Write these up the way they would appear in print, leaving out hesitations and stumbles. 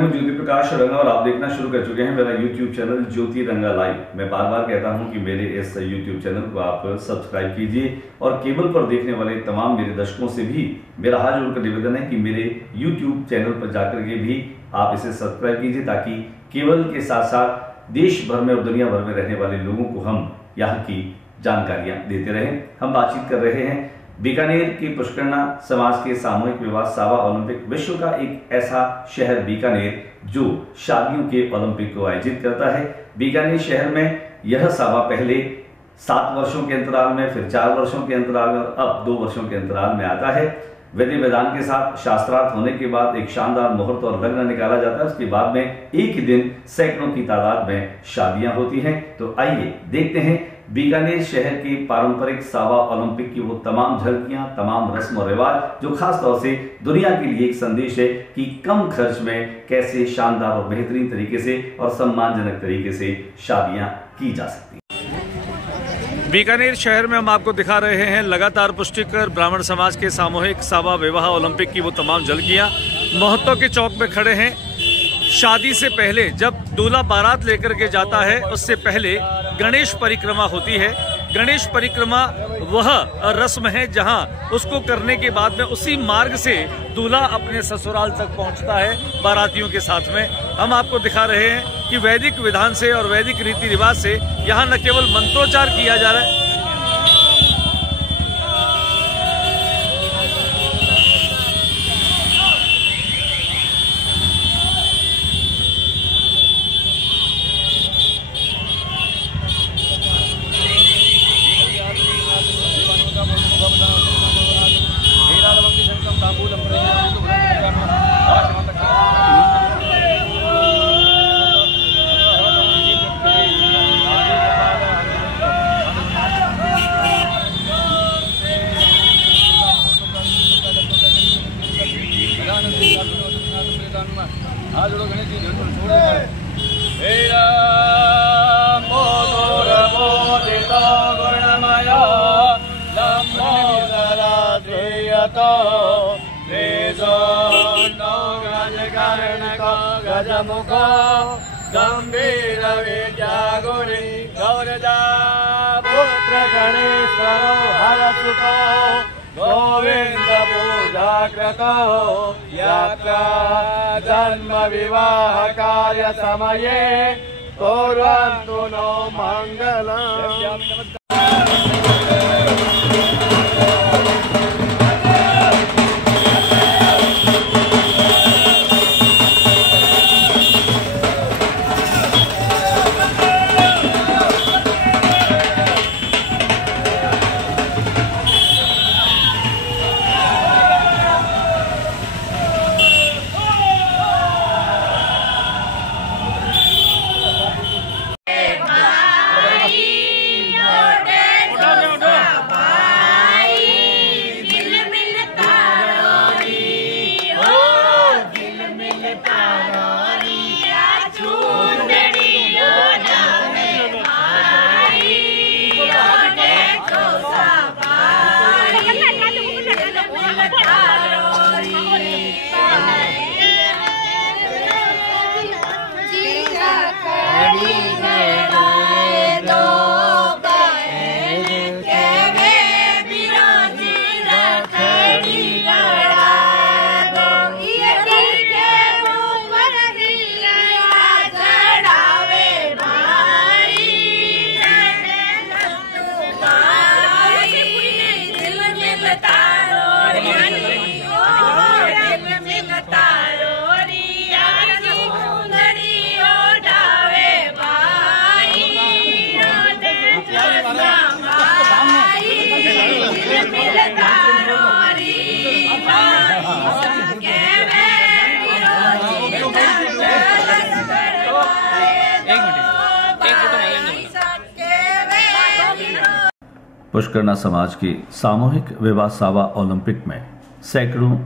हूं ज्योति प्रकाश रंगा और आप देखना शुरू कर चुके हैं मेरा YouTube चैनल ज्योति रंगा लाइव। मैं बार बार कहता हूं कि मेरे इस YouTube चैनल को आप सब्सक्राइब कीजिए और केबल पर देखने वाले तमाम मेरे दर्शकों से भी मेरा हाथ जोड़कर निवेदन है कि मेरे YouTube चैनल पर जाकर के भी आप इसे सब्सक्राइब कीजिए, ताकि केबल के साथ साथ देश भर में और दुनिया भर में रहने वाले लोगों को हम यहाँ की जानकारियां देते रहें। हम बातचीत कर रहे हैं बीकानेर के पुष्करना समाज के सामूहिक विवाह सावा ओलंपिक। विश्व का एक ऐसा शहर बीकानेर जो शादियों के ओलंपिक को आयोजित करता है। बीकानेर शहर में यह सावा पहले 7 वर्षों के अंतराल में, फिर 4 वर्षों के अंतराल में और अब 2 वर्षों के अंतराल में आता है। विधि विधान के साथ शास्त्रार्थ होने के बाद एक शानदार मुहूर्त और लग्न निकाला जाता है। उसके बाद में एक ही दिन सैकड़ों की तादाद में शादियां होती हैं। तो आइए देखते हैं बीकानेर शहर के पारंपरिक सावा ओलंपिक की वो तमाम झलकियां, तमाम रस्म और रिवाज जो खास तौर से दुनिया के लिए एक संदेश है कि कम खर्च में कैसे शानदार और बेहतरीन तरीके से और सम्मानजनक तरीके से शादियां की जा सकती हैं। बीकानेर शहर में हम आपको दिखा रहे हैं लगातार पुष्टिकर ब्राह्मण समाज के सामूहिक सावा विवाह ओलंपिक की वो तमाम झलकियां। महोत्सव के चौक में खड़े हैं। शादी से पहले जब दूल्हा बारात लेकर के जाता है उससे पहले गणेश परिक्रमा होती है। गणेश परिक्रमा वह रस्म है जहां उसको करने के बाद में उसी मार्ग से दूल्हा अपने ससुराल तक पहुंचता है बारातियों के साथ में। हम आपको दिखा रहे हैं कि वैदिक विधान से और वैदिक रीति रिवाज से यहाँ न केवल मंत्रोच्चार किया जा रहा है, गजमुखो गंभीर विद्यागुणी गौरदा पुत्र गणेश्वरो हरसुतो गोविंद पूजा कृतो यात्रा जन्म विवाह कार्य समये कुर्वन्तु नो मंगलम्। पुष्करना समाज के सामूहिक विवाह सावा ओलंपिक में सैकड़ों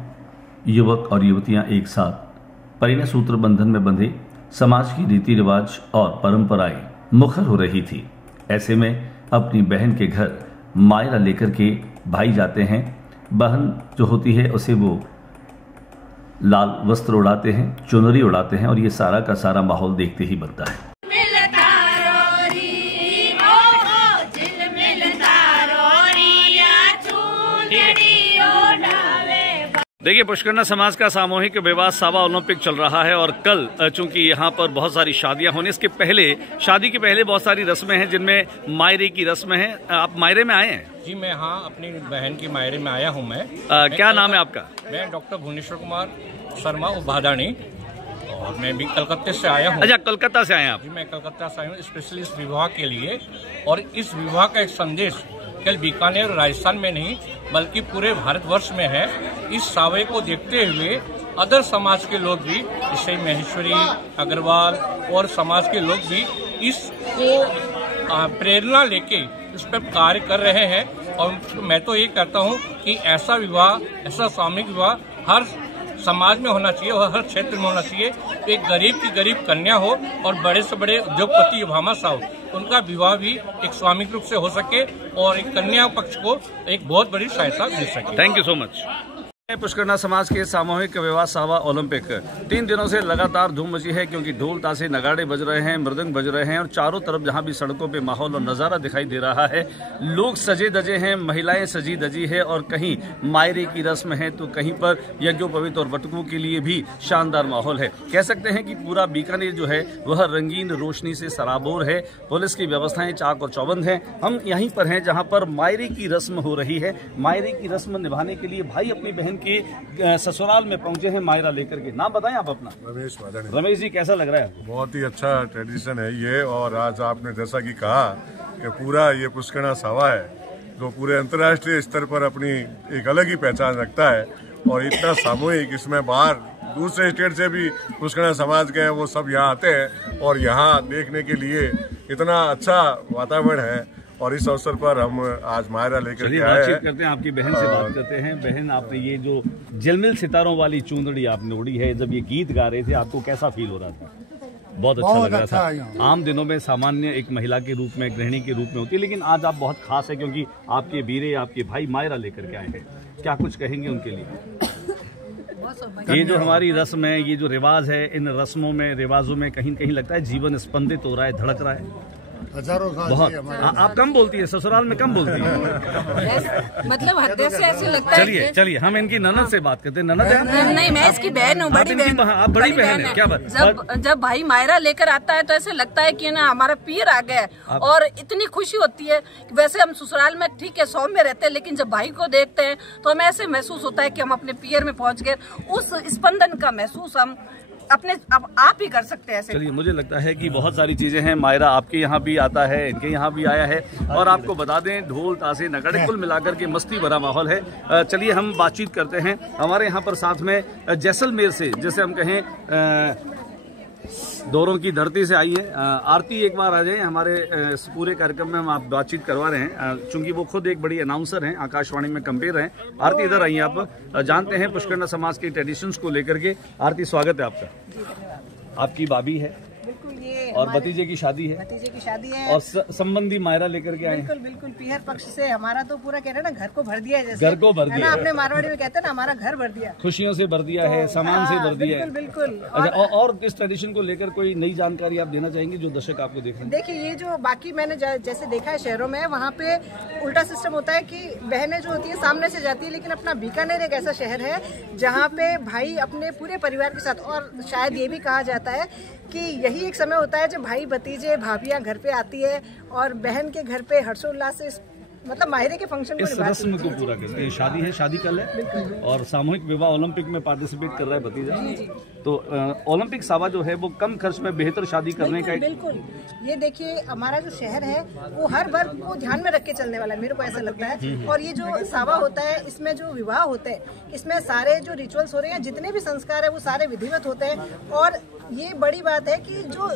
युवक और युवतियां एक साथ परिणय सूत्र बंधन में बंधे समाज की रीति रिवाज और परंपराएं मुखर हो रही थी। ऐसे में अपनी बहन के घर मायरा लेकर के भाई जाते हैं। बहन जो होती है उसे वो लाल वस्त्र उड़ाते हैं, चुनरी उड़ाते हैं और ये सारा का सारा माहौल देखते ही बनता है। देखिए, पुष्करना समाज का सामूहिक विवाह सावा ओलंपिक चल रहा है और कल चूंकि यहाँ पर बहुत सारी शादियां होने, इसके पहले शादी के पहले बहुत सारी रस्में हैं जिनमें मायरे की रस्में हैं। आप मायरे में आए हैं? जी मैं अपनी बहन की मायरे में आया हूँ। मैं क्या नाम है आपका? मैं डॉक्टर भुवनेश्वर कुमार शर्मा उपाधानी और मैं भी कलकत्ते से आया हूँ। अच्छा, कलकत्ता से आए हैं आप? जी मैं कलकत्ता से आया हूँ स्पेशली इस विवाह के लिए। और इस विवाह का एक संदेश केवल बीकानेर और राजस्थान में नहीं बल्कि पूरे भारतवर्ष में है। इस सावे को देखते हुए अदर समाज के लोग भी, जैसे महेश्वरी अग्रवाल और समाज के लोग भी इसको प्रेरणा लेके इस पर कार्य कर रहे हैं। और मैं तो ये कहता हूँ कि ऐसा विवाह, ऐसा सामूहिक विवाह हर समाज में होना चाहिए और हर क्षेत्र में होना चाहिए। एक गरीब की गरीब कन्या हो और बड़े से बड़े उद्योगपति भामाशाह हो, उनका विवाह भी एक स्वामिक रूप से हो सके और एक कन्या पक्ष को एक बहुत बड़ी सहायता मिल सके। Thank you so much. Pushkarna समाज के सामूहिक विवाह सावा ओलंपिक 3 दिनों से लगातार धूम मची है क्योंकि ढोल ताशे नगाड़े बज रहे हैं, मृदंग बज रहे हैं और चारों तरफ जहां भी सड़कों पे माहौल और नजारा दिखाई दे रहा है, लोग सजे धजे हैं, महिलाएं सजी धजी है और कहीं मायरे की रस्म है तो कहीं पर यज्ञोपवीत और बटुकों के लिए भी शानदार माहौल है। कह सकते हैं कि पूरा बीकानेर जो है वह रंगीन रोशनी से सराबोर है। पुलिस की व्यवस्थाएं चाक और चौबंद है। हम यहीं पर हैं जहाँ पर मायरे की रस्म हो रही है। मायरे की रस्म निभाने के लिए भाई अपनी बहन के ससुराल में पहुंचे हैं मायरा लेकर के। नाम बताएं आप अपना। रमेश जी, कैसा लग रहा है आपको? बहुत ही अच्छा ट्रेडिशन है ये। और आज आपने जैसा कि कहा कि पूरा ये पुष्करना सावा है जो पूरे अंतर्राष्ट्रीय स्तर पर अपनी एक अलग ही पहचान रखता है और इतना सामूहिक, इसमें बाहर दूसरे स्टेट से भी पुष्करना समाज के हैं, वो सब यहाँ आते हैं और यहाँ देखने के लिए इतना अच्छा वातावरण है। और इस अवसर पर हम आज मायरा लेकर के आए हैं। करते हैं आपकी बहन से बात करते हैं। बहन, आपने ये जो झिलमिल सितारों वाली चुंदड़ी आपने उड़ी है, जब ये गीत गा रहे थे आपको कैसा फील हो रहा था? बहुत अच्छा लग रहा था। आम दिनों में सामान्य एक महिला के रूप में, गृहिणी के रूप में होती है, लेकिन आज आप बहुत खास है क्योंकि आपके वीरे, आपके भाई मायरा लेकर के आए हैं। क्या कुछ कहेंगे उनके लिए? ये जो हमारी रस्म है, ये जो रिवाज है, इन रस्मों में, रिवाजों में कहीं कहीं लगता है जीवन स्पंदित हो रहा है, धड़क रहा है। हजारों बहुत। आप कम बोलती है, ससुराल में कम बोलती है। मतलब हृदय से ऐसे लगता है। चलिए हम इनकी ननद से बात करते हैं। ननद है? नहीं, मैं इसकी बहन हूँ, बड़ी बहन। आप बड़ी बहन है? क्या बात? जब भाई मायरा लेकर आता है तो ऐसे लगता है कि ना हमारा पीर आ गया और इतनी खुशी होती है। वैसे हम ससुराल में ठीक है सौम्य रहते हैं, लेकिन जब भाई को देखते हैं तो हमें ऐसे महसूस होता है कि हम अपने पीर में पहुंच गए। उस स्पंदन का महसूस हम अपने अब आप ही कर सकते हैं। चलिए, मुझे लगता है कि बहुत सारी चीजें हैं। मायरा आपके यहाँ भी आता है, इनके यहाँ भी आया है और आपको बता दें ढोल ताशे नगाड़े कुल मिलाकर के मस्ती भरा माहौल है। चलिए हम बातचीत करते हैं। हमारे यहाँ पर साथ में जैसलमेर से, जैसे हम कहें दोरों की धरती से आई है आरती। एक बार आ जाए हमारे पूरे कार्यक्रम में, हम आप बातचीत करवा रहे हैं चूंकि वो खुद एक बड़ी अनाउंसर हैं, आकाशवाणी में कंपेयर हैं। आरती, इधर आइए। आप जानते हैं पुष्करना समाज के ट्रेडिशंस को लेकर के। आरती, स्वागत है आपका। आपकी भाभी है बिल्कुल, ये और भतीजे की शादी है। भतीजे की शादी है और संबंधी मायरा लेकर के आए। बिल्कुल बिल्कुल, पीहर पक्ष से हमारा तो पूरा कह रहे हैं ना, घर को भर दिया है। जैसे घर को भर दिया है, अपने मारवाड़ी में कहते हैं ना, हमारा घर भर दिया, खुशियों से भर दिया है, सामान से भर दिया है। बिल्कुल। अच्छा, और इस ट्रेडिशन को लेकर कोई नई जानकारी आप देना चाहेंगे जो दर्शक आपको देख रहे हैं? देखिए, ये जो बाकी मैंने जैसे देखा है शहरों में, वहाँ पे उल्टा सिस्टम होता है कि बहनें जो होती है सामने से जाती है, लेकिन अपना बीकानेर एक ऐसा शहर है जहाँ पे भाई अपने पूरे परिवार के साथ, और शायद ये भी कहा जाता है कि यही एक समय होता है जब भाई भतीजे भाभियां घर पे आती है और बहन के घर पे हर्षोल्लास से मतलब मायरे के फंक्शन को इस रस्म को पूरा करते हैं। शादी है, शादी कल है और सामूहिक विवाह ओलंपिक में पार्टिसिपेट कर रहा है भतीजा। तो ओलंपिक सावा जो है वो कम खर्च में बेहतर शादी करने का बिल्कुल। ये देखिए, हमारा जो शहर है वो हर वर्ग को ध्यान में रख के चलने वाला है, मेरे को ऐसा लगता है। और ये जो सावा होता है, इसमें जो विवाह होते हैं, इसमें सारे जो रिचुअल्स हो रहे हैं, जितने भी संस्कार है वो सारे विधिवत होते हैं। और ये बड़ी बात है कि जो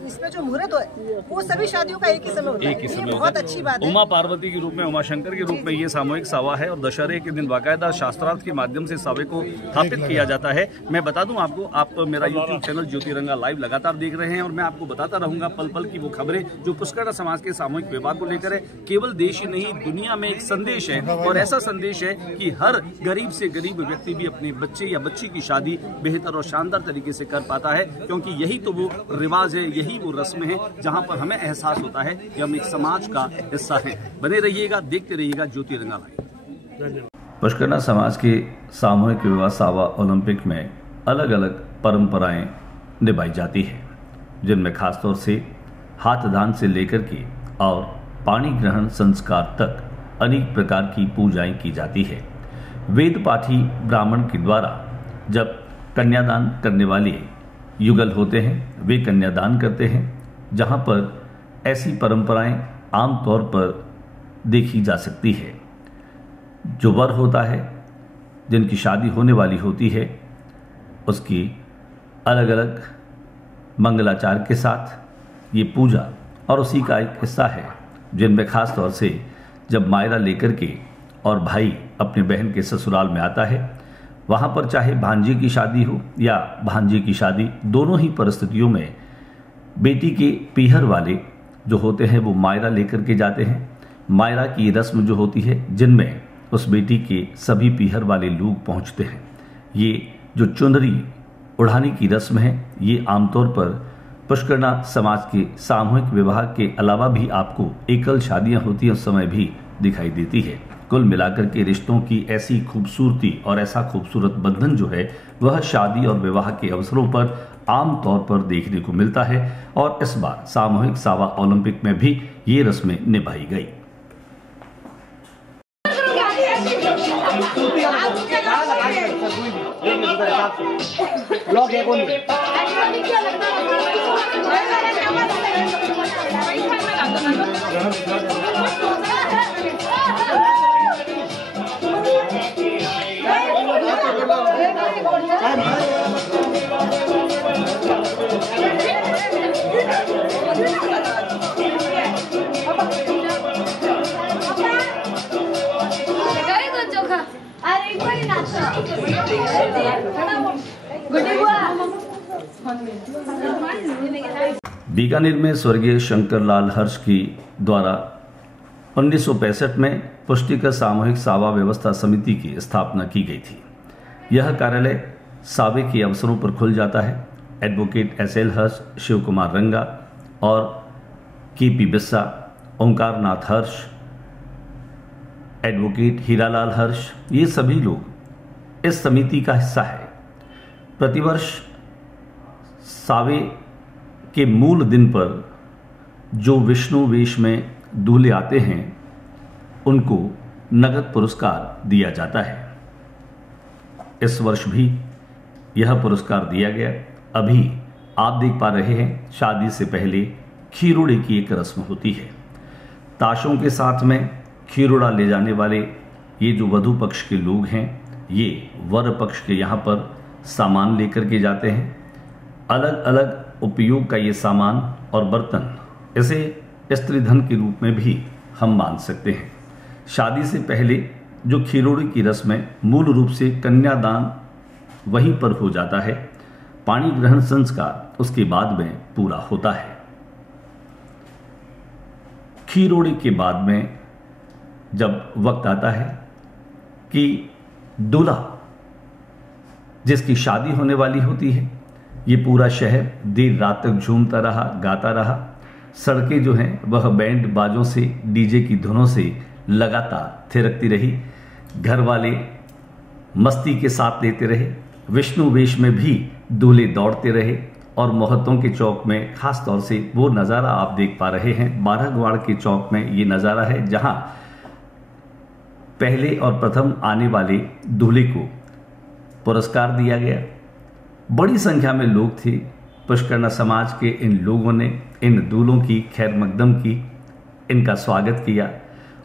इसमें जो मुहूर्त है वो सभी शादियों का एक ही समय होता है। ये बहुत अच्छी बात है। उमा पार्वती के रूप में, उमा शंकर के रूप में ये सामूहिक सावा है और दशहरे के दिन बाकायदा शास्त्रार्थ के माध्यम से सावे को स्थापित किया जाता है। मैं बता दूं आपको, आप मेरा यूट्यूब चैनल ज्योति रंगा लाइव लगातार देख रहे हैं और मैं आपको बताता रहूंगा पल पल की वो खबरें जो पुष्करणा समाज के सामूहिक विवाह को लेकर है। केवल देश ही नहीं, दुनिया में एक संदेश है और ऐसा संदेश है कि हर गरीब से गरीब व्यक्ति भी अपने बच्चे या बच्ची की शादी बेहतर और शानदार तरीके से कर पाता है, क्योंकि यही तो वो रिवाज है, यही वो रस्म है जहां पर हमें एहसास होता है कि हम एक समाज का हिस्सा हैं। बने रहिएगा, देखते रहिएगा ज्योति रंगा लाइव। पुष्करणा समाज के सामूहिक विवाह सावा ओलंपिक में अलग अलग परंपराएं निभाई जाती है, जिनमें खासतौर से हाथदान से लेकर के और पानी ग्रहण संस्कार तक अनेक प्रकार की पूजाएं की जाती है। वेद पाठी ब्राह्मण के द्वारा जब कन्यादान करने वाले युगल होते हैं वे कन्यादान करते हैं, जहां पर ऐसी परंपराएं आमतौर पर देखी जा सकती है। जो वर होता है, जिनकी शादी होने वाली होती है, उसकी अलग अलग मंगलाचार के साथ ये पूजा और उसी का एक हिस्सा है, जिनमें खास तौर से जब मायरा लेकर के और भाई अपने बहन के ससुराल में आता है, वहाँ पर चाहे भांजे की शादी हो या भांजे की शादी, दोनों ही परिस्थितियों में बेटी के पीहर वाले जो होते हैं वो मायरा लेकर के जाते हैं। मायरा की रस्म जो होती है, जिनमें उस बेटी के सभी पीहर वाले लोग पहुँचते हैं। ये जो चुनरी उड़ाने की रस्म है, ये आमतौर पर पुष्करणा समाज के सामूहिक विवाह के अलावा भी आपको एकल शादियां होती हैं उस समय भी दिखाई देती है। कुल मिलाकर के रिश्तों की ऐसी खूबसूरती और ऐसा खूबसूरत बंधन जो है वह शादी और विवाह के अवसरों पर आम तौर पर देखने को मिलता है और इस बार सामूहिक सावा ओलंपिक में भी ये रस्में निभाई गई। बीकानेर में स्वर्गीय शंकरलाल हर्ष की द्वारा 1965 में पुष्टिकर सामूहिक सावा व्यवस्था समिति की स्थापना की गई थी। यह कार्यालय सावे के अवसरों पर खुल जाता है। एडवोकेट SL हर्ष, शिव कुमार रंगा और KP बिस्सा, ओंकार नाथ हर्ष, एडवोकेट हीरालाल हर्ष, ये सभी लोग इस समिति का हिस्सा है। प्रतिवर्ष सावे के मूल दिन पर जो विष्णु वेश में दूल्हे आते हैं उनको नगद पुरस्कार दिया जाता है। इस वर्ष भी यह पुरस्कार दिया गया। अभी आप देख पा रहे हैं, शादी से पहले खीरोड़े की एक रस्म होती है। ताशों के साथ में खीरोड़ा ले जाने वाले ये जो वधू पक्ष के लोग हैं, ये वर पक्ष के यहाँ पर सामान लेकर के जाते हैं। अलग अलग उपयोग का ये सामान और बर्तन, इसे स्त्री धन के रूप में भी हम मान सकते हैं। शादी से पहले जो खीरोड़े की रस्म है, मूल रूप से कन्यादान वहीं पर हो जाता है। पानी ग्रहण संस्कार उसके बाद में पूरा होता है। खीरोड़े के बाद में जब वक्त आता है कि दूल्हा जिसकी शादी होने वाली होती है, ये पूरा शहर देर रात तक झूमता रहा, गाता रहा। सड़कें जो हैं वह बैंड बाजों से, डीजे की धुनों से लगातार थिरकती रही। घर वाले मस्ती के साथ लेते रहे। विष्णु वेश में भी दूल्हे दौड़ते रहे और मोहत्तों के चौक में खास तौर से वो नज़ारा आप देख पा रहे हैं। बारहगवाड़ के चौक में ये नज़ारा है, जहां पहले और प्रथम आने वाले दूल्हे को पुरस्कार दिया गया। बड़ी संख्या में लोग थे। पुष्करणा समाज के इन लोगों ने इन दूल्हों की खैर मकदम की, इनका स्वागत किया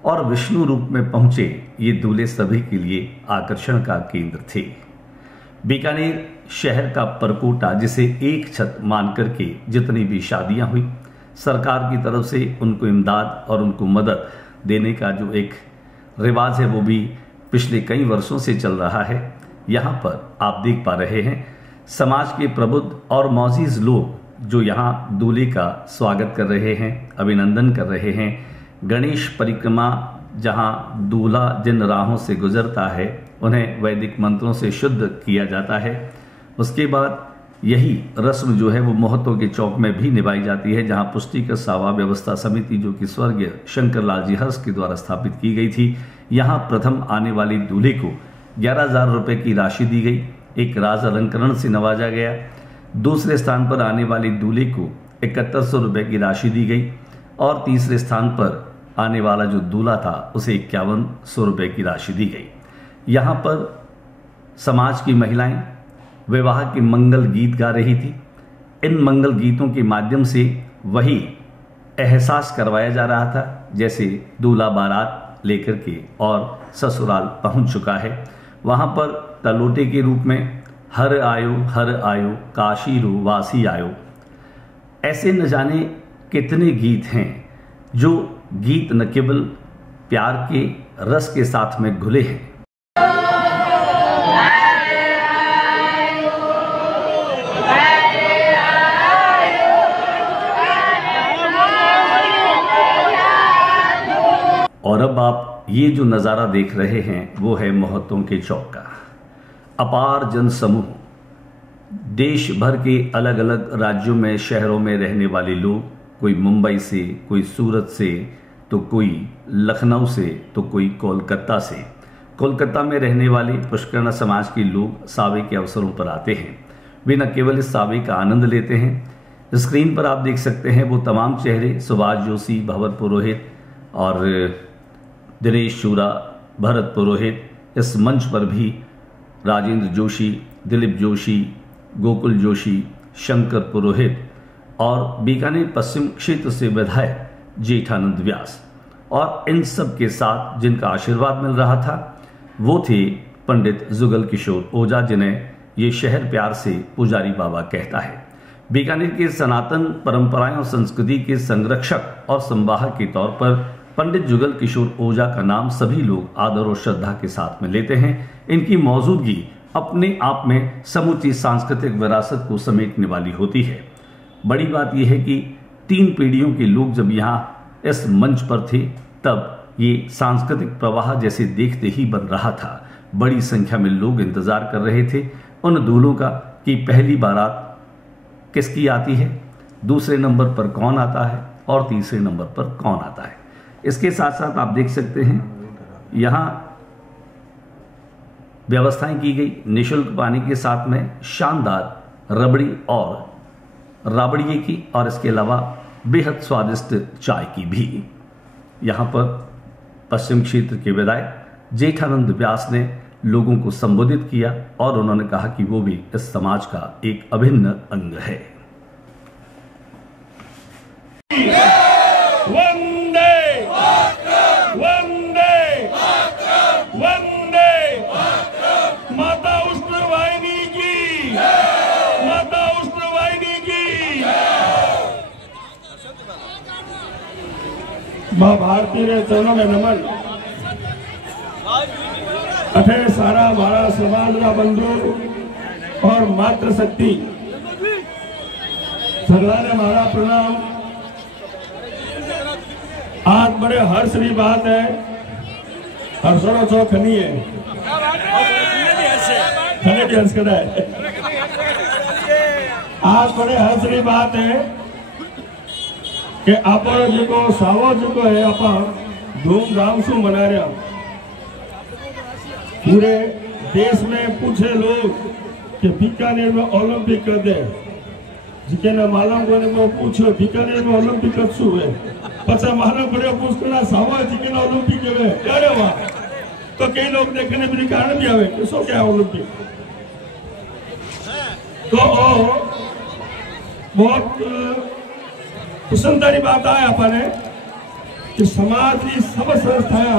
और विष्णु रूप में पहुंचे ये दूल्हे सभी के लिए आकर्षण का केंद्र थे। बीकानेर शहर का परकोटा, जिसे एक छत मान करके जितनी भी शादियां हुई, सरकार की तरफ से उनको इमदाद और उनको मदद देने का जो एक रिवाज है वो भी पिछले कई वर्षों से चल रहा है। यहाँ पर आप देख पा रहे हैं समाज के प्रबुद्ध और मौजीज लोग जो यहाँ दूल्हे का स्वागत कर रहे हैं, अभिनंदन कर रहे हैं। गणेश परिक्रमा जहाँ दूल्हा जिन राहों से गुजरता है उन्हें वैदिक मंत्रों से शुद्ध किया जाता है। उसके बाद यही रस्म जो है वो मोहतों के चौक में भी निभाई जाती है, जहाँ पुष्टिकर सावा व्यवस्था समिति जो कि स्वर्गीय शंकर लाल जी हर्ष के द्वारा स्थापित की गई थी, यहाँ प्रथम आने वाली दूल्हे को 11,000 रुपये की राशि दी गई, एक राज अलंकरण से नवाजा गया। दूसरे स्थान पर आने वाली दूल्हे को 7100 रुपये की राशि दी गई और तीसरे स्थान पर आने वाला जो दूल्हा था उसे 5100 रुपये की राशि दी गई। यहाँ पर समाज की महिलाएं विवाह के मंगल गीत गा रही थी। इन मंगल गीतों के माध्यम से वही एहसास करवाया जा रहा था जैसे दूल्हा बारात लेकर के और ससुराल पहुंच चुका है। वहां पर तलोटे के रूप में हर आयो काशी रो वासी आयो, ऐसे न जाने कितने गीत हैं जो गीत न केवल प्यार के रस के साथ में घुले हैं। और अब आप ये जो नज़ारा देख रहे हैं वो है मोहतों के चौक का। अपार जन समूह, देश भर के अलग अलग राज्यों में शहरों में रहने वाले लोग, कोई मुंबई से, कोई सूरत से, तो कोई लखनऊ से, तो कोई कोलकाता से। कोलकाता में रहने वाले पुष्करणा समाज के लोग सावे के अवसरों पर आते हैं। वे न केवल इस सावे का आनंद लेते हैं, स्क्रीन पर आप देख सकते हैं वो तमाम चेहरे, सुभाष जोशी, भंवर पुरोहित और दिनेश शूरा, भरत पुरोहित, इस मंच पर भी राजेंद्र जोशी, दिलीप जोशी, गोकुल जोशी, शंकर पुरोहित और बीकानेर पश्चिम क्षेत्र से विधायक जेठानंद व्यास, और इन सब के साथ जिनका आशीर्वाद मिल रहा था वो थे पंडित जुगल किशोर ओझा, जिन्हें ये शहर प्यार से पुजारी बाबा कहता है। बीकानेर के सनातन परंपराएं और संस्कृति के संरक्षक और संवाहक के तौर पर पंडित जुगल किशोर ओझा का नाम सभी लोग आदर और श्रद्धा के साथ में लेते हैं। इनकी मौजूदगी अपने आप में समूची सांस्कृतिक विरासत को समेटने वाली होती है। बड़ी बात यह है कि 3 पीढ़ियों के लोग जब यहाँ इस मंच पर थे तब ये सांस्कृतिक प्रवाह जैसे देखते ही बन रहा था। बड़ी संख्या में लोग इंतजार कर रहे थे उन दूल्हों का कि पहली बारात किसकी आती है, दूसरे नंबर पर कौन आता है और तीसरे नंबर पर कौन आता है। इसके साथ साथ आप देख सकते हैं यहाँ व्यवस्थाएं की गई निःशुल्क पानी के साथ में शानदार रबड़ी और राबड़िए की, और इसके अलावा बेहद स्वादिष्ट चाय की भी। यहाँ पर पश्चिम क्षेत्र के विधायक जेठानंद व्यास ने लोगों को संबोधित किया और उन्होंने कहा कि वो भी इस समाज का एक अभिन्न अंग है। माँ भारती के चरणों में नमन। अठे सारा हमारा समाज का बंधु और मातृशक्ति सगला ने हमारा प्रणाम। आज बड़े हर्ष की बात है, हर्षों चो खनी है, खने भी हर्ष करा है। आज बड़े हर्ष की बात है कि आप जो सावो जो है आप धूमधाम से मना रहे। पूरे देश में पूछे लोग कि बीकानेर में ओलंपिक कर दे, जिके ने मालूम को ने पूछो बीकानेर में ओलंपिक कब शुरू है, पचा मालूम पड़े पूछना सावो जिके ने ओलंपिक है। अरे वाह, तो कई लोग देखने भी कारण भी आवे कि सो क्या ओलंपिक। तो बहुत प्रसन्नता की बात है अपने कि समाज की सब संस्थाएं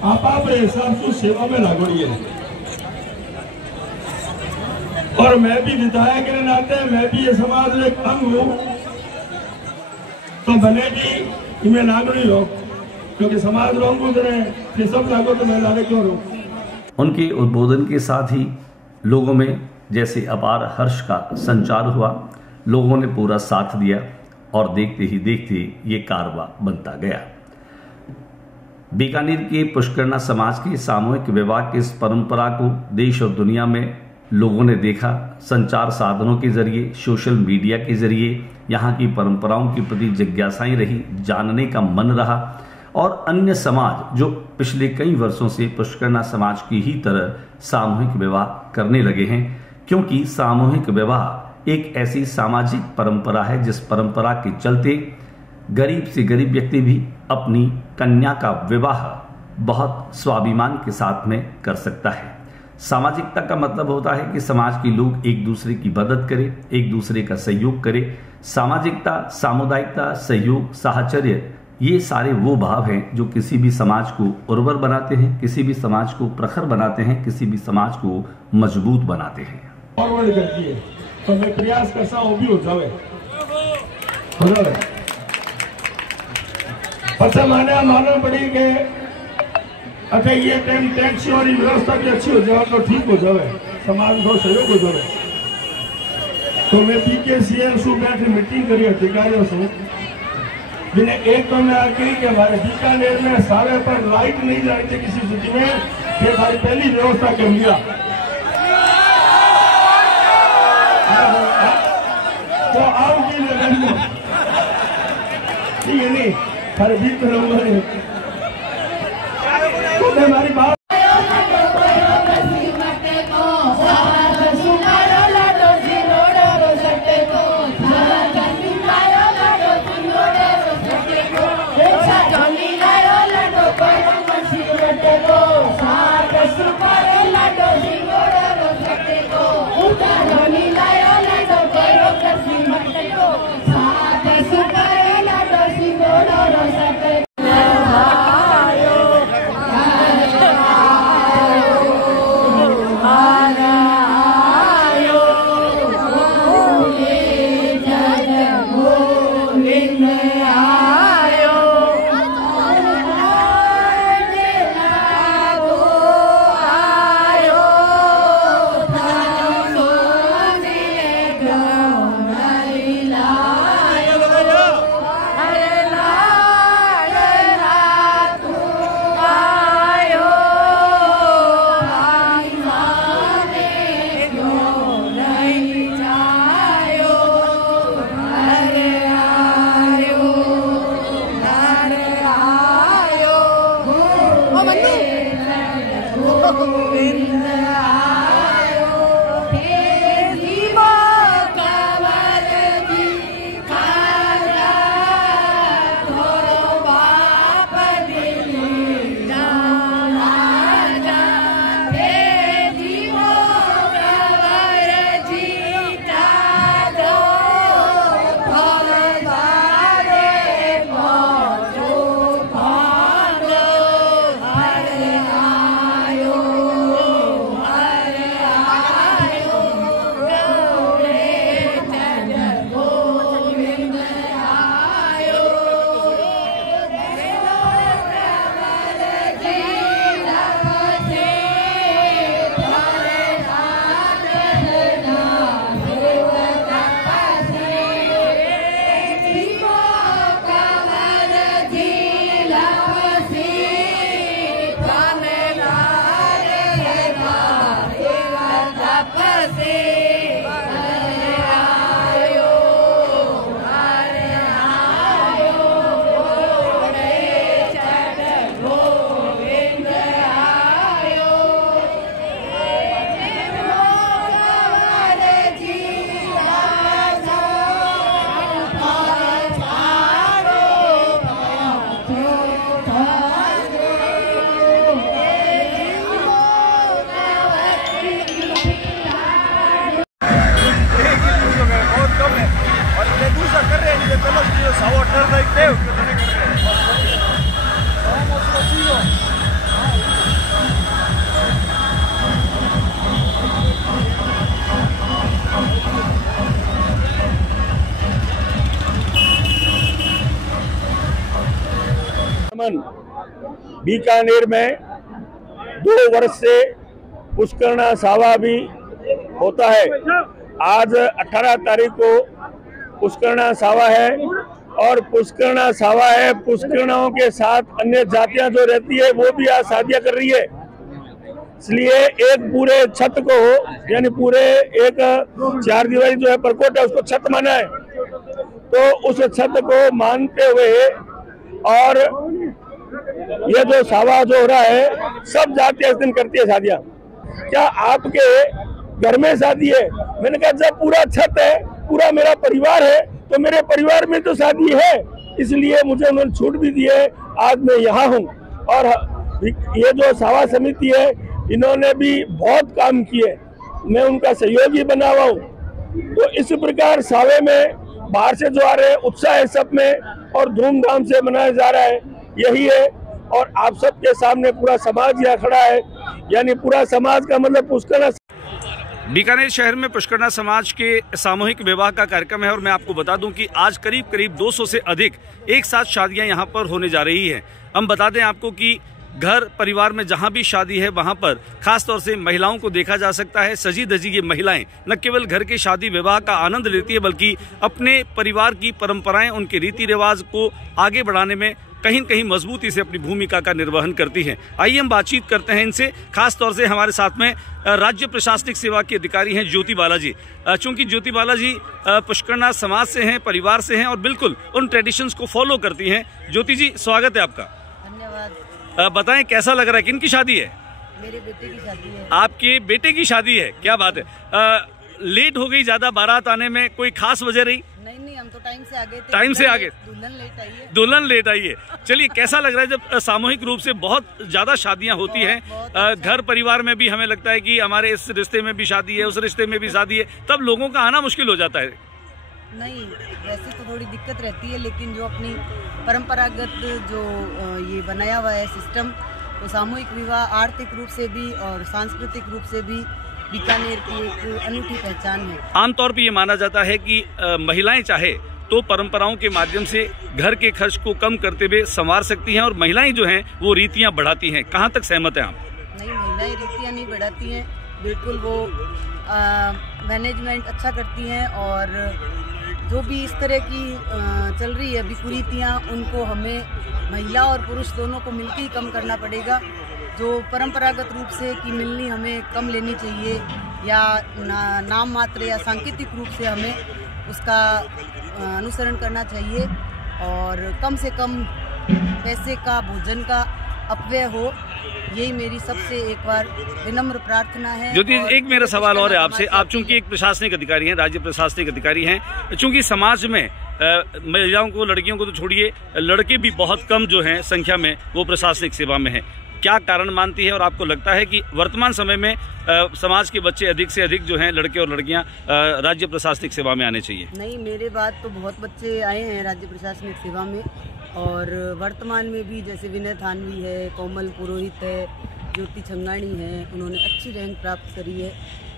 आप हिसाब से सेवा में लागोड़ी है। और मैं भी विधायक के नाते मैं भी ये समाज में एक अंग हूँ, तो भले भी मैं नागरिक हो, क्योंकि समाज लोगों को सब लागो तो मैं लागे क्यों रहूं। उनके उद्बोधन के साथ ही लोगों में जैसे अपार हर्ष का संचार हुआ। लोगों ने पूरा साथ दिया और देखते ही देखते ये कारवा बनता गया। बीकानेर के पुष्करना समाज के सामूहिक विवाह की इस परंपरा को देश और दुनिया में लोगों ने देखा। संचार साधनों के जरिए, सोशल मीडिया के जरिए यहाँ की परंपराओं के प्रति जिज्ञासाएं रही, जानने का मन रहा। और अन्य समाज जो पिछले कई वर्षों से पुष्करना समाज की ही तरह सामूहिक विवाह करने लगे हैं, क्योंकि सामूहिक विवाह एक ऐसी सामाजिक परंपरा है जिस परंपरा के चलते गरीब से गरीब व्यक्ति भी अपनी कन्या का विवाह बहुत स्वाभिमान के साथ में कर सकता है। सामाजिकता का मतलब होता है कि समाज के लोग एक दूसरे की मदद करें, एक दूसरे का सहयोग करें। सामाजिकता, सामुदायिकता, सहयोग, साहचर्य, ये सारे वो भाव हैं जो किसी भी समाज को उर्वर बनाते हैं, किसी भी समाज को प्रखर बनाते हैं, किसी भी समाज को मजबूत बनाते हैं। फॉरवर्ड करती है तो मैं प्रयास करता हूँ भी हो जाए। अच्छा मालूम पड़ी के अच्छा ये टाइम टैक्सी वाली व्यवस्था भी अच्छी हो जाए तो ठीक हो जाए, समाज को सहयोग हो जाए। तो मैं PKCL सु बैठ मीटिंग करी अधिकारियों से, जिन्हें एक तो मैं आखिरी के हमारे बीकानेर में सारे पर लाइट नहीं जा रही थी किसी सिटी में, ये हमारी पहली व्यवस्था कर लिया। तो आओगी लगन में ठीक है नहीं, हर बीच में रहूंगा नहीं तो हमारी बात बीकानेर में 2 वर्ष से पुष्करणा सावा भी होता है। आज 18 तारीख को पुष्करणा सावा है और पुष्करणा सावा है, पुष्करणाओं के साथ अन्य जातियां जो रहती है वो भी आज शादियां कर रही है। इसलिए एक पूरे छत को, यानी पूरे एक 4 दीवारी जो है परकोट है उसको छत माना है, तो उस छत को मानते हुए और ये जो सावा जो हो रहा है सब जातियां इस दिन करती है शादियां। क्या आपके घर में शादी है? मैंने कहा जब पूरा छत है, पूरा मेरा परिवार है, तो मेरे परिवार में तो शादी है, इसलिए मुझे उन्होंने छूट भी दी है। आज मैं यहाँ हूँ और ये जो सावा समिति है इन्होंने भी बहुत काम किए, मैं उनका सहयोगी बना हुआ हूँ। तो इस प्रकार सावे में बाहर से जो आ रहे हैं उत्साह है सब में और धूमधाम से मनाया जा रहा है, यही है। और आप सबके सामने पूरा समाज यहाँ खड़ा है, यानी पूरा समाज का मतलब पुष्करणा। बीकानेर शहर में पुष्करणा समाज के सामूहिक विवाह का कार्यक्रम है और मैं आपको बता दूं कि आज करीब 200 से अधिक एक साथ शादियां यहां पर होने जा रही हैं। हम बता दें आपको कि घर परिवार में जहां भी शादी है वहां पर खास तौर से महिलाओं को देखा जा सकता है। सजी धजी ये महिलाएं न केवल घर के शादी विवाह का आनंद लेती है बल्कि अपने परिवार की परंपराएं, उनके रीति रिवाज को आगे बढ़ाने में कहीं न कहीं मजबूती से अपनी भूमिका का निर्वहन करती हैं। आइए हम बातचीत करते हैं इनसे। खास तौर से हमारे साथ में राज्य प्रशासनिक सेवा के अधिकारी हैं ज्योति बालाजी। चूंकि ज्योति बालाजी पुष्करणा समाज से हैं, परिवार से हैं और बिल्कुल उन ट्रेडिशंस को फॉलो करती हैं। ज्योति जी, स्वागत है आपका। धन्यवाद। बताएं कैसा लग रहा है, किन की शादी है? मेरे बेटे की शादी है। आपके बेटे की शादी है, क्या बात है। लेट हो गई ज्यादा बारात आने में, कोई खास वजह रही? नहीं, हम तो टाइम से आगे थे। टाइम से आगे? दुल्हन लेट आई है। दुल्हन लेट आई है। चलिए, कैसा लग रहा है जब सामूहिक रूप से बहुत ज्यादा शादियां होती हैं? घर परिवार में भी हमें लगता है कि हमारे इस रिश्ते में भी शादी है, उस रिश्ते में भी शादी है, तब लोगों का आना मुश्किल हो जाता है। नहीं, वैसे तो थोड़ी दिक्कत रहती है, लेकिन जो अपनी परंपरागत जो ये बनाया हुआ है सिस्टम, तो सामूहिक विवाह आर्थिक रूप से भी और सांस्कृतिक रूप से भी बीकानेर की एक अनूठी पहचान है। आमतौर पर ये माना जाता है कि महिलाएं चाहे तो परंपराओं के माध्यम से घर के खर्च को कम करते हुए संवार सकती हैं और महिलाएं जो हैं वो रीतियां बढ़ाती हैं। कहां तक सहमत हैं आप? नहीं, महिलाएं रीतियां नहीं बढ़ाती हैं, बिल्कुल वो मैनेजमेंट अच्छा करती हैं और जो भी इस तरह की चल रही है अभी कुरीतियाँ, उनको हमें महिला और पुरुष दोनों को मिलकर ही कम करना पड़ेगा। जो परंपरागत रूप से की मिलनी हमें कम लेनी चाहिए या नाम मात्र या सांकेतिक रूप से हमें उसका अनुसरण करना चाहिए और कम से कम पैसे का, भोजन का अपव्यय हो, यही मेरी सबसे एक बार विनम्र प्रार्थना है। ज्योति, एक मेरा सवाल और है आपसे। आप चूंकि एक प्रशासनिक अधिकारी हैं, राज्य प्रशासनिक अधिकारी हैं, चूंकि समाज में महिलाओं को, लड़कियों को तो छोड़िए, लड़के भी बहुत कम जो हैं संख्या में वो प्रशासनिक सेवा में हैं, क्या कारण मानती है और आपको लगता है कि वर्तमान समय में समाज के बच्चे अधिक से अधिक जो हैं, लड़के और लड़कियां, राज्य प्रशासनिक सेवा में आने चाहिए? नहीं, मेरे बाद तो बहुत बच्चे आए हैं राज्य प्रशासनिक सेवा में और वर्तमान में भी जैसे विनय थानवी है, कोमल पुरोहित है, ज्योति छंगाणी है, उन्होंने अच्छी रैंक प्राप्त करी है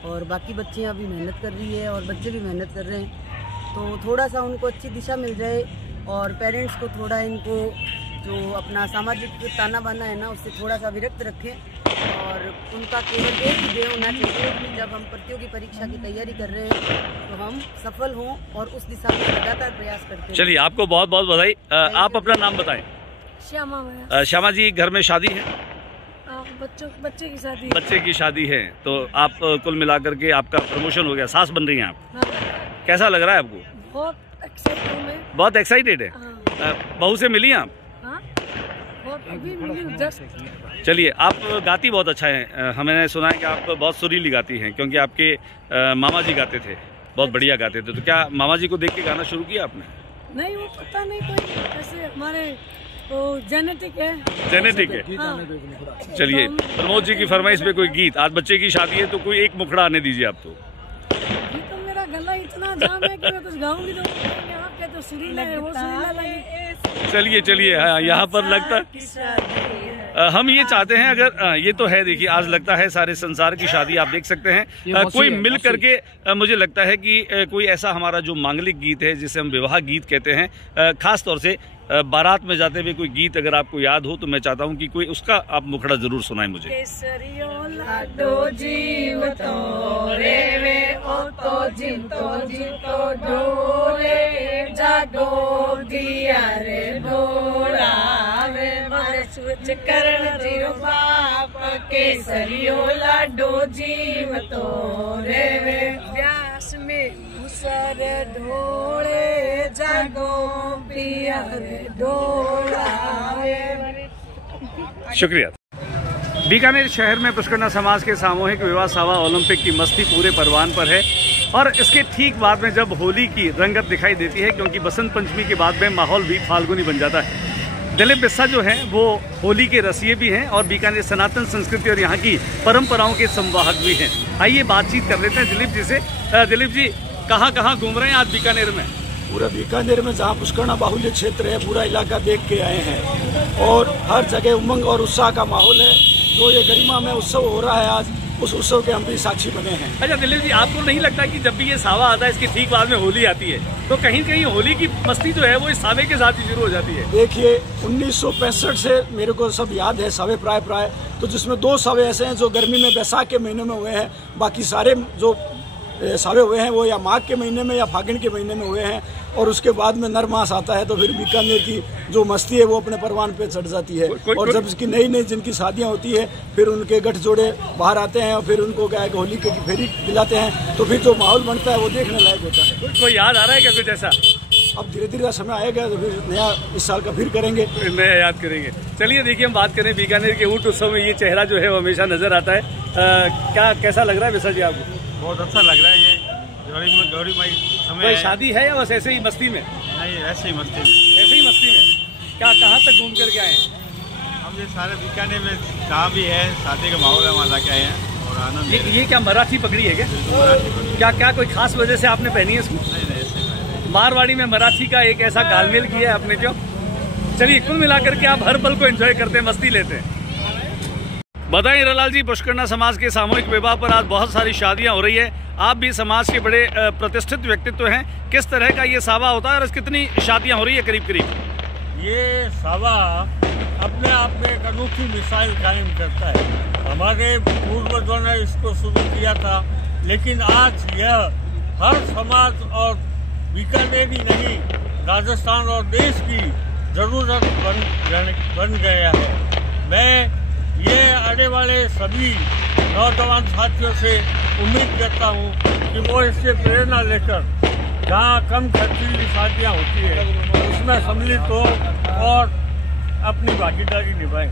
और बाकी बच्चियां भी मेहनत कर रही है और बच्चे भी मेहनत कर रहे हैं। तो थोड़ा सा उनको अच्छी दिशा मिल जाए और पेरेंट्स को थोड़ा इनको जो अपना सामाजिक ताना बाना है ना उससे थोड़ा सा विरक्त रखें और उनका केवल एक ही ध्येय होना चाहिए कि जब हम प्रतियोगी परीक्षा की तैयारी कर रहे हैं तो हम सफल हों और उस दिशा में लगातार प्रयास करते हैं। चलिए, आपको बहुत बहुत बधाई। आप अपना नाम बताएं। श्यामा। श्यामा जी, घर में शादी है? बच्चे की शादी। बच्चे की शादी है, तो आप कुल मिलाकर के आपका प्रमोशन हो गया, सास बन रही हैं आप। हाँ। कैसा लग रहा है आपको? बहुत एक्साइटेड हूं मैं। बहुत एक्साइटेड है। हाँ। बहू से मिली आप? हाँ? बहुत अभी मिली जस्ट। चलिए, आप गाती बहुत अच्छा है, हमने सुना है कि आप बहुत सुरीली गाती हैं, क्योंकि आपके मामा जी गाते थे, बहुत बढ़िया गाते थे। तो क्या मामा जी को देख के गाना शुरू किया आपने? नहीं, वो पता नहीं, कोई ऐसे हमारे वो जेनेटिक है। जेनेटिक है। हाँ। चलिए, प्रमोद जी की फरमाइश पे कोई गीत, आज बच्चे की शादी है तो कोई एक मुखड़ा आने दीजिए आप। तो मेरा गला इतना जाम है कि मैं कुछ गाऊंगी तो आप कहते हो सुरीला है, वो सुरीला लगे। चलिए, हाँ, यहाँ पर लगता हम ये चाहते हैं, अगर ये तो है, देखिए आज लगता है सारे संसार की शादी आप देख सकते हैं, कोई मिल करके मुझे लगता है कि कोई ऐसा हमारा जो मांगलिक गीत है जिसे हम विवाह गीत कहते हैं, खास तौर से बारात में जाते हुए कोई गीत अगर आपको याद हो तो मैं चाहता हूं कि कोई उसका आप मुखड़ा जरूर सुनाएं मुझे। केसरियो लाडो जीव तोरे वे ओ तो जीव तो डोले जागो दिया रे डोला वे मारे सूच करण जीव बाप केसरियो लाडो जीव तोरे वे व्यास में सर ढोले जागो पिया रे डोला। शुक्रिया। बीकानेर शहर में पुष्करना समाज के सामूहिक विवाह सावा ओलंपिक की मस्ती पूरे परवान पर है और इसके ठीक बाद में जब होली की रंगत दिखाई देती है, क्योंकि बसंत पंचमी के बाद में माहौल भी फाल्गुनी बन जाता है। दिलीप बिस्सा जो हैं वो होली के रसिये भी हैं और बीकानेर सनातन संस्कृति और यहाँ की परंपराओं के संवाहक भी हैं। आइए बातचीत कर लेते हैं दिलीप जी से। दिलीप जी, कहाँ कहाँ घूम रहे हैं आज बीकानेर में? पूरा बीकानेर में जहाँ पुष्करना बाहुल्य क्षेत्र है पूरा इलाका देख के आए हैं और हर जगह उमंग और उत्साह का माहौल है। जो ये गरिमा में उत्सव हो रहा है आज, उस उत्सव के हम भी साक्षी बने हैं। अच्छा दिलीप जी, आपको नहीं लगता कि जब भी ये सावा आता है इसके ठीक बाद में होली आती है तो कहीं कहीं होली की मस्ती जो है वो इस सावे के साथ ही शुरू हो जाती है? देखिए 1965 से मेरे को सब याद है सावे प्राय तो जिसमें 2 सावे ऐसे हैं जो गर्मी में बैसाख के महीने में हुए हैं, बाकी सारे जो सावे हुए हैं वो या माघ के महीने में या फागुन के महीने में हुए हैं और उसके बाद में नर मास आता है तो फिर बीकानेर की जो मस्ती है वो अपने परवान पे चढ़ जाती है। और जब इसकी नई जिनकी शादियां होती है फिर उनके गठजोड़े बाहर आते हैं और फिर उनको क्या है होली की फेरी दिलाते हैं तो फिर जो माहौल बनता है वो देखने लायक होता है। कोई याद आ रहा है क्या कुछ ऐसा? अब धीरे धीरे समय आएगा तो फिर नया इस साल का फिर करेंगे, नया याद करेंगे। चलिए देखिए, हम बात करें बीकानेर के ऊंट उत्सव में ये चेहरा जो है वो हमेशा नजर आता है। कैसा लग रहा है बिस्सा जी आपको? बहुत अच्छा लग रहा है। ये गौरी माई समय कोई शादी है या बस ऐसे ही मस्ती में? नहीं, ऐसे ही मस्ती में। क्या कहाँ तक घूम करके आए हैं? हम ये सारे बीकानेर में जहाँ भी है शादी का माहौल है वहाँ जाके आए हैं और आनंद। ये क्या मराठी पगड़ी है क्या? क्या कोई खास वजह से आपने पहनी है इसको? नहीं, ऐसे मारवाड़ी में मराठी का एक ऐसा गालमेल किया है आपने क्यों? चलिए, कुल मिलाकर के आप हर पल को एंजॉय करते हैं, मस्ती लेते हैं। बताएं हीरालाल जी, पुष्करना समाज के सामूहिक विवाह पर आज बहुत सारी शादियां हो रही है। आप भी समाज के बड़े प्रतिष्ठित व्यक्तित्व हैं, किस तरह का ये सावा होता है और कितनी शादियां हो रही है करीब? ये सावा अपने आप में एक अनूठी मिसाल कायम करता है। हमारे पूर्वजों ने इसको शुरू किया था, लेकिन आज यह हर समाज और बीकानेर ही नहीं राजस्थान और देश की जरूरत बन गया है। मैं ये आने वाले सभी नौजवान साथियों से उम्मीद करता हूँ कि वो इससे प्रेरणा लेकर जहाँ कम खर्चीली शादियाँ होती है उसमें सम्मिलित हो और अपनी भागीदारी निभाएं।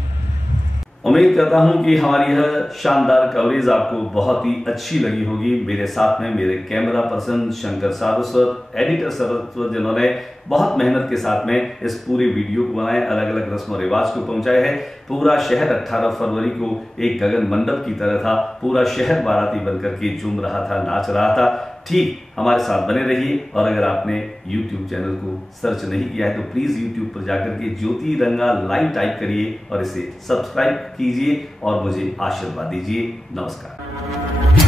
उम्मीद करता हूं कि हमारी यह शानदार कवरेज आपको बहुत ही अच्छी लगी होगी। मेरे साथ में मेरे camera person Shankar Saraswat, editor Saraswat, जिन्होंने बहुत मेहनत के साथ में इस पूरे वीडियो को बनाए, अलग अलग रस्म और रिवाज को पहुंचाया है। पूरा शहर 18 फरवरी को एक गगन मंडप की तरह था, पूरा शहर बाराती बनकर के झूम रहा था, नाच रहा था। ठीक हमारे साथ बने रहिए और अगर आपने YouTube चैनल को सर्च नहीं किया है तो प्लीज YouTube पर जाकर के ज्योति रंगा लाइव टाइप करिए और इसे सब्सक्राइब कीजिए और मुझे आशीर्वाद दीजिए। नमस्कार।